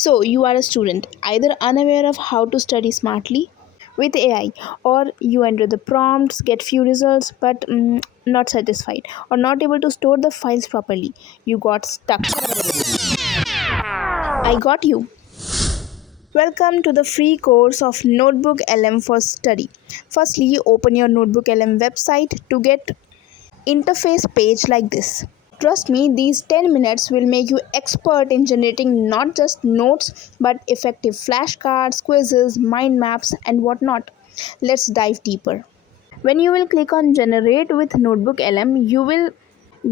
So, you are a student, either unaware of how to study smartly with AI, or you enter the prompts, get few results, but not satisfied, or not able to store the files properly. You got stuck. I got you. Welcome to the free course of Notebook LM for study. Firstly, open your Notebook LM website to get interface page like this. Trust me, these 10 minutes will make you expert in generating not just notes but effective flashcards, quizzes, mind maps, and whatnot. Let's dive deeper. When you will click on Generate with Notebook LM, you will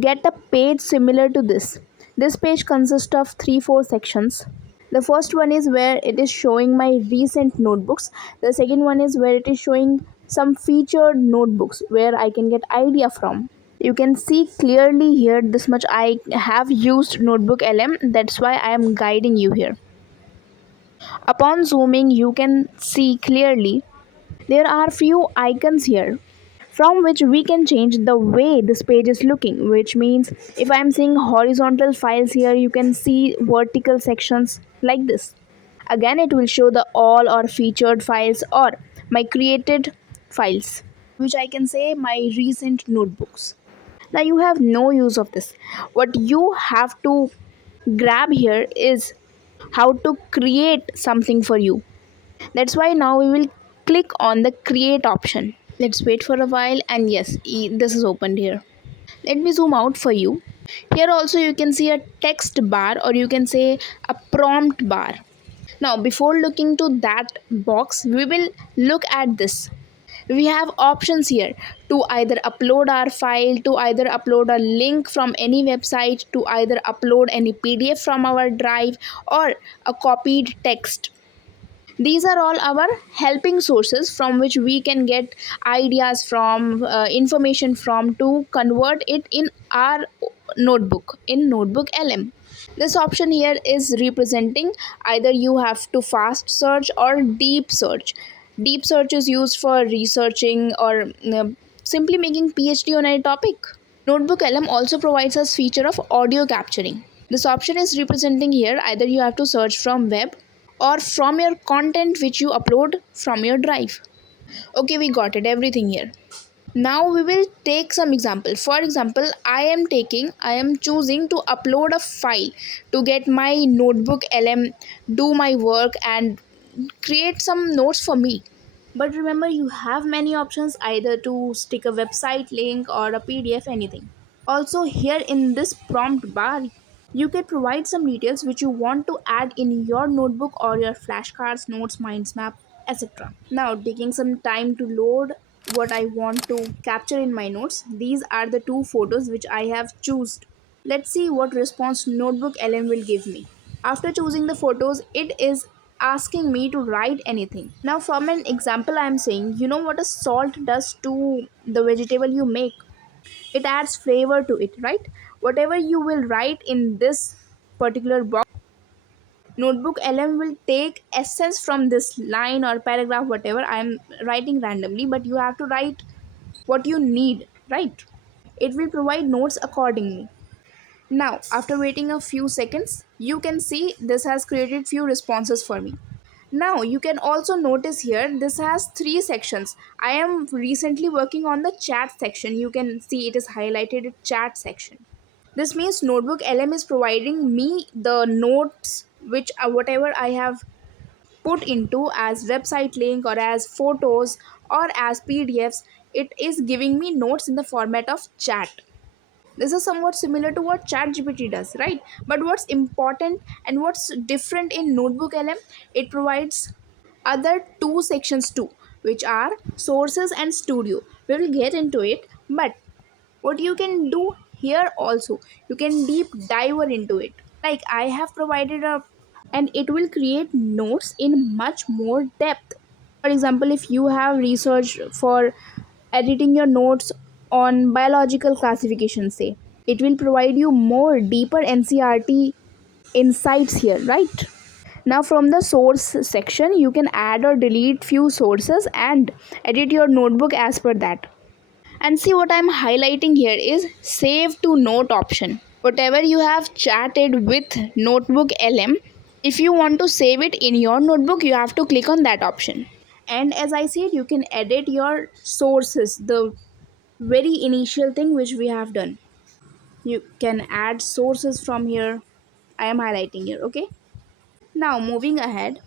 get a page similar to this. This page consists of 3-4 sections. The first one is where it is showing my recent notebooks. The second one is where it is showing some featured notebooks where I can get idea from. You can see clearly here this much I have used Notebook LM, that's why I am guiding you here. Upon zooming, you can see clearly there are few icons here from which we can change the way this page is looking, which means if I am seeing horizontal files here, you can see vertical sections like this. Again, it will show the all or featured files or my created files, which I can say my recent notebooks. Now you have no use of this. What you have to grab here is how to create something for you. That's why now we will click on the create option. Let's wait for a while, and yes, this is opened here. Let me zoom out for you. Here also you can see a text bar, or you can say a prompt bar. Now before looking to that box, we will look at this. We have options here to either upload our file, to either upload a link from any website, to either upload any PDF from our drive, or a copied text. These are all our helping sources from which we can get ideas from, information from, to convert it in our notebook in Notebook LM. This option here is representing either you have to fast search or deep search. Deep search is used for researching or simply making PhD on a topic. Notebook LM also provides us feature of audio capturing. This option is representing here either you have to search from web or from your content which you upload from your drive. Okay, we got it, everything here. Now we will take some example. For example, I am choosing to upload a file to get my Notebook LM, do my work and create some notes for me. But remember, you have many options either to stick a website link or a PDF, anything. Also here in this prompt bar, you can provide some details which you want to add in your notebook or your flashcards, notes, minds map, etc. Now taking some time to load what I want to capture in my notes. These are the two photos which I have chosen. Let's see what response Notebook LM will give me. After choosing the photos, it is asking me to write anything. Now from an example I am saying, you know what a salt does to the vegetable you make? It adds flavor to it, right? Whatever you will write in this particular box, Notebook LM will take essence from this line or paragraph, whatever I am writing randomly, but you have to write what you need, right? It will provide notes accordingly. Now after waiting a few seconds, you can see this has created few responses for me. Now you can also notice here this has 3 sections. I am recently working on the chat section. You can see it is highlighted chat section. This means Notebook LM is providing me the notes which whatever I have put into as website link or as photos or as PDFs, it is giving me notes in the format of chat. This is somewhat similar to what ChatGPT does, right? But what's important and what's different in Notebook LM, it provides other 2 sections too, which are sources and studio. We will get into it, but what you can do here also, you can deep dive into it. Like I have provided a, and it will create notes in much more depth. For example, if you have researched for editing your notes on biological classification, say, it will provide you more deeper NCRT insights here, right? Now from the source section, you can add or delete few sources and edit your notebook as per that. And see what I'm highlighting here is save to note option. Whatever you have chatted with Notebook LM, If you want to save it in your notebook, you have to click on that option. And as I said, you can edit your sources, the very initial thing which we have done. You can add sources from here. I am highlighting here, okay? Now moving ahead,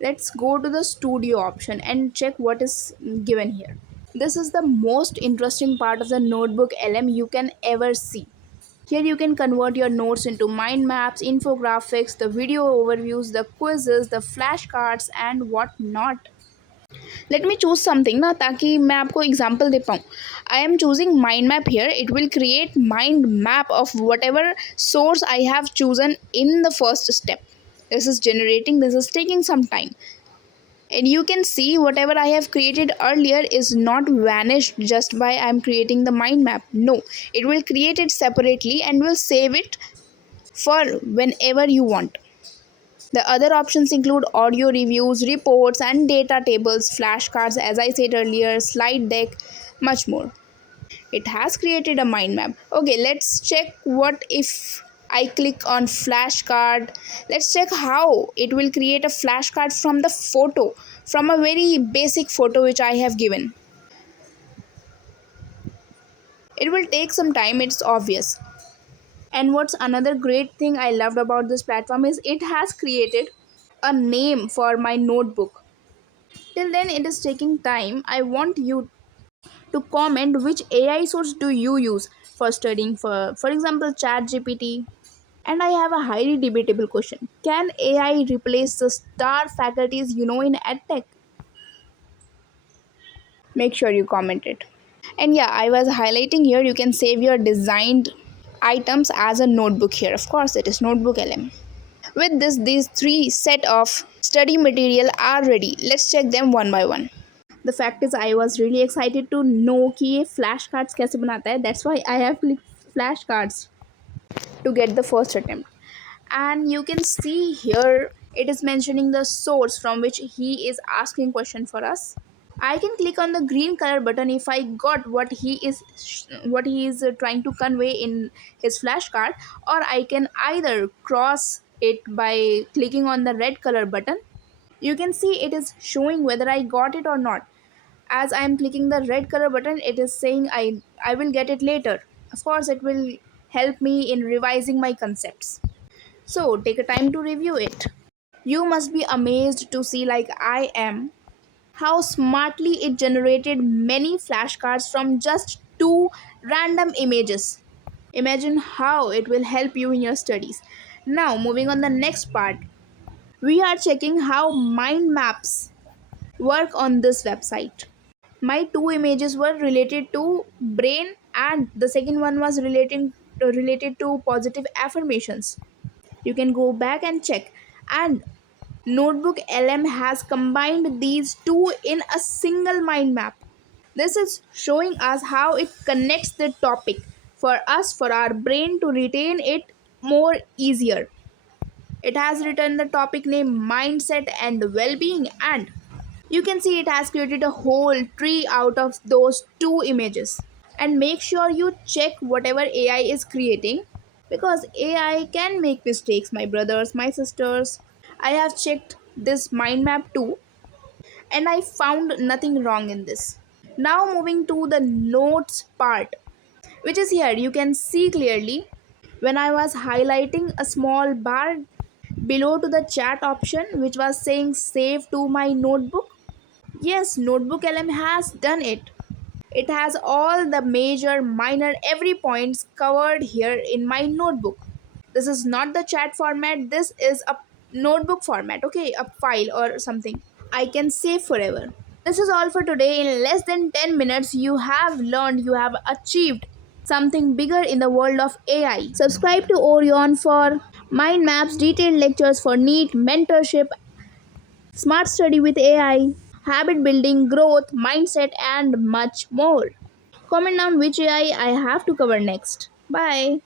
let's go to the studio option and check what is given here. This is the most interesting part of the notebook LM you can ever see. Here you can convert your notes into mind maps, infographics, the video overviews, the quizzes, the flashcards and what not. Let me choose something ना ताकि मैं आपको example दे पाऊँ. I am choosing mind map here. It will create mind map of whatever source I have chosen in the first step. This is generating, this is taking some time. And you can see whatever I have created earlier is not vanished just by I am creating the mind map. No, it will create it separately and will save it for whenever you want. The other options include audio reviews, reports and data tables, flashcards as I said earlier, slide deck, much more. It has created a mind map. Okay, let's check what if I click on flashcard. Let's check how it will create a flashcard from the photo, from a very basic photo which I have given. It will take some time, it's obvious. And what's another great thing I loved about this platform is it has created a name for my notebook. Till then, it is taking time. I want you to comment which AI source do you use for studying, for example, ChatGPT. And I have a highly debatable question. Can AI replace the star faculties in EdTech? Make sure you comment it. And yeah, I was highlighting here, you can save your designed items as a notebook here. Of course, it is Notebook LM. With this, these three set of study material are ready. Let's check them one by one. The fact is, I was really excited to know कि ये flashcards कैसे बनाता है. That's why I have clicked flashcards to get the first attempt. And you can see here it is mentioning the source from which he is asking question for us. I can click on the green color button if I got what he is trying to convey in his flashcard, or I can either cross it by clicking on the red color button. You can see it is showing whether I got it or not. As I am clicking the red color button, it is saying I will get it later. Of course, it will help me in revising my concepts. So take a time to review it. You must be amazed to see, like I am, how smartly it generated many flashcards from just two random images. Imagine how it will help you in your studies. Now, moving on the next part, we are checking how mind maps work on this website. My two images were related to brain and the second one was related to positive affirmations. You can go back and check. And Notebook LM has combined these two in a single mind map. This is showing us how it connects the topic for us, for our brain to retain it more easier. It has written the topic name mindset and well-being, and you can see it has created a whole tree out of those two images. And make sure you check whatever AI is creating, because AI can make mistakes, my brothers, my sisters. I have checked this mind map too, and I found nothing wrong in this. Now moving to the notes part, which is here. You can see clearly when I was highlighting a small bar below to the chat option which was saying save to my notebook. Yes, Notebook LM has done it. It has all the major, minor, every points covered here in my notebook. This is not the chat format, this is a notebook format, okay, a file or something I can save forever. This is all for today. In less than 10 minutes, you have learned, you have achieved something bigger in the world of AI. Subscribe to Orion for mind maps, detailed lectures for NEET, mentorship, smart study with AI, habit building, growth, mindset, and much more. Comment down which AI I have to cover next. Bye.